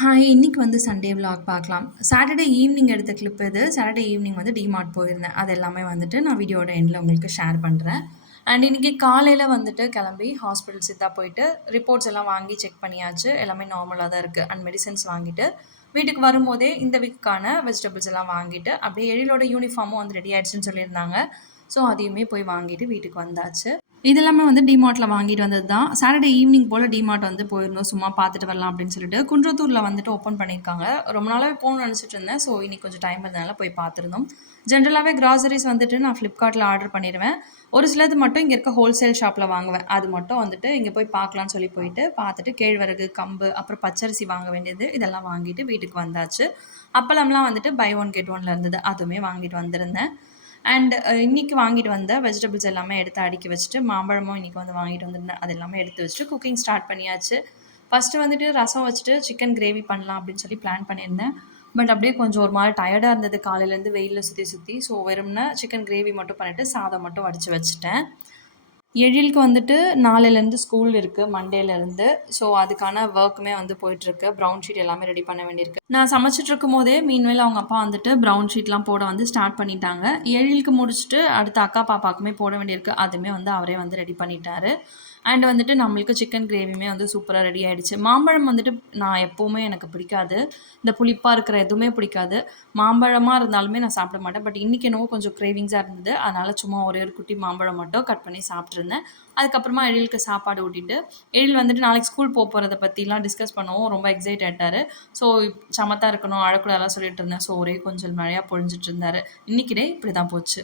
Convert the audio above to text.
Hi! இன்னைக்கு வந்து Sunday vlog பார்க்கலாம். சாட்டர்டே ஈவினிங் எடுத்த கிளிப் இது. சாட்டர்டே ஈவினிங் வந்து டிமார்ட் போயிருந்தேன். அது எல்லாமே வந்துட்டு நான் வீடியோட எண்ட்ல உங்களுக்கு ஷேர் பண்றேன். அண்ட் இன்னைக்கு காலையில வந்துட்டு கிளம்பி ஹாஸ்பிட்டல் சித்தா போயிட்டு ரிப்போர்ட்ஸ் எல்லாம் வாங்கி செக் பண்ணியாச்சு. எல்லாமே நார்மலா தான் இருக்கு. அண்ட் மெடிசின்ஸ் வாங்கிட்டு, வீட்டுக்கு வரும்போதே இந்த வீக்குக்கான வெஜிடபிள்ஸ் எல்லாம் வாங்கிட்டு, அப்படியே எழிலோட யூனிஃபார்மும் வந்து ரெடி ஆயிடுச்சுன்னு சொல்லியிருந்தாங்க. ஸோ அதையுமே போய் வாங்கிட்டு வீட்டுக்கு வந்தாச்சு. இது எல்லாமே வந்து டிமார்ட்ல வாங்கிட்டு வந்தது தான். சாட்டர்டே ஈவினிங் போல டிமார்ட் வந்து போயிருந்தோம். சும்மா பார்த்துட்டு வரலாம் அப்படின்னு சொல்லிட்டு. குன்றத்தூர்ல வந்துட்டு ஓப்பன் பண்ணியிருக்காங்க. ரொம்ப நாளாவே போகணும்னு நினச்சிட்டு இருந்தேன். ஸோ இன்னைக்கு கொஞ்சம் டைம் இருந்தனால போய் பார்த்துருந்தோம். ஜென்ரலாவே கிராசரிஸ் வந்துட்டு நான் Flipkartல ஆர்டர் பண்ணிருவேன். ஒரு சிலது மட்டும் இங்க இருக்க ஹோல்சேல் ஷாப்ல வாங்குவேன். அது மட்டும் வந்துட்டு இங்க போய் பார்க்கலாம்னு சொல்லி போயிட்டு பார்த்துட்டு கேழ்வரகு, கம்பு, அப்புறம் பச்சரிசி வாங்க வேண்டியது இதெல்லாம் வாங்கிட்டு வீட்டுக்கு வந்தாச்சு. அப்பளம்லாம் வந்துட்டு பை ஒன் கெட் ஒன்ல இருந்தது. அதுவுமே வாங்கிட்டு வந்திருந்தேன். அண்ட் இன்னைக்கு வாங்கிட்டு வந்த வெஜிடபிள்ஸ் எல்லாமே எடுத்து அடுக்கி வச்சுட்டு, மாம்பழமும் இன்னைக்கு வந்து வாங்கிட்டு வந்திருந்தேன். அது எல்லாமே எடுத்து வச்சுட்டு குக்கிங் ஸ்டார்ட் பண்ணியாச்சு. ஃபர்ஸ்ட்டு வந்துட்டு ரசம் வச்சுட்டு சிக்கன் கிரேவி பண்ணலாம் அப்படின்னு சொல்லி பிளான் பண்ணியிருந்தேன். பட் அப்படியே கொஞ்சம் ஒரு மாரி டயர்டா இருந்தது காலையிலேருந்து வெயில்ல சுத்தி சுத்தி. ஸோ வெறுமனே சிக்கன் கிரேவி மட்டும் பண்ணிட்டு, சாதம் மட்டும் வடிச்சு வச்சுட்டேன். எழிலுக்கு வந்துட்டு நாளையிலேருந்து ஸ்கூல் இருக்கு. மண்டேலேருந்து. ஸோ அதுக்கான ஒர்க்குமே வந்து போயிட்டுருக்கு. ப்ரவுன் ஷீட் எல்லாமே ரெடி பண்ண வேண்டியிருக்கு. நான் சமைச்சிட்டு இருக்கும்போதே மீன்வேல் அவங்க அப்பா வந்துட்டு ப்ரவுன் ஷீட்லாம் போட வந்து ஸ்டார்ட் பண்ணிட்டாங்க. எழிலுக்கு முடிச்சுட்டு அடுத்து அக்கா பாப்பாக்குமே போட வேண்டியிருக்கு. அதுவுமே வந்து அவரே வந்து ரெடி பண்ணிட்டாரு. அண்ட் வந்துட்டு நம்மளுக்கு சிக்கன் கிரேவியுமே வந்து சூப்பரா ரெடி ஆயிடுச்சு. மாம்பழம் வந்துட்டு நான் எப்பவுமே எனக்கு பிடிக்காது. இந்த புளிப்பா இருக்கிற எதுவுமே பிடிக்காது. மாம்பழமா இருந்தாலுமே நான் சாப்பிட மாட்டேன். பட் இன்னைக்கு என்னவோ கொஞ்சம் கிரேவிங்ஸா இருந்தது. அதனால சும்மா ஒரே ஒரு குட்டி மாம்பழம் மட்டும் கட் பண்ணி சாப்பிட்டுருந்தேன். அதுக்கப்புறமா எழிலுக்கு சாப்பாடு ஊட்டிட்டு, எழில் வந்துட்டு நாளைக்கு ஸ்கூல் போறத பத்திலாம் டிஸ்கஸ் பண்ணவும் ரொம்ப எக்ஸைட் ஆயிட்டாரு. ஸோ சமத்தா இருக்கணும், அழக்கூடாதுலாம் சொல்லிட்டு இருந்தேன். ஸோ ஒரே கொஞ்சம் மழையா பொழிஞ்சிட்டு இருந்தாரு. இன்னைக்கு டே இப்படிதான் போச்சு.